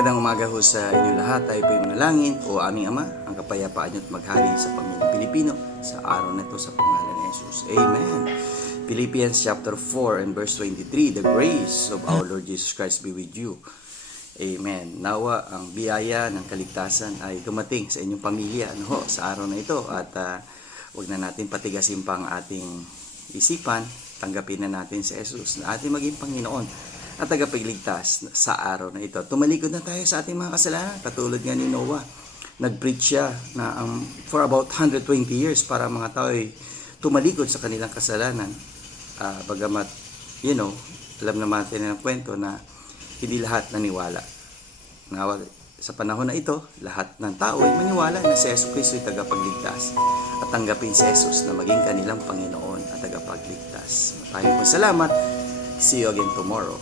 Magandang umaga ho sa inyo lahat. Tayo po yung manalangin. O aming Ama, ang kapayapaan niyo at maghari sa pamilyang Pilipino sa araw na ito sa pangalan ni Jesus. Amen. Philippians chapter 4 and verse 23, the grace of our Lord Jesus Christ be with you. Amen. Nawa ang biyaya ng kaligtasan ay dumating sa inyong pamilya sa araw na ito at huwag na natin patigasin pang ating isipan. Tanggapin na natin si Jesus na ating maging Panginoon at tagapagligtas sa araw na ito. Tumalikod na tayo sa ating mga kasalanan. Katulad nga ni Noah, nag-preach siya na for about 120 years para mga tao ay tumalikod sa kanilang kasalanan. Bagamat, alam naman natin ang kwento na hindi lahat naniwala. Sa panahon na ito, lahat ng tao ay maniwala na si Jesus Cristo ay tagapagligtas at tanggapin si Jesus na maging kanilang Panginoon at tagapagligtas. Maraming po salamat. See you again tomorrow.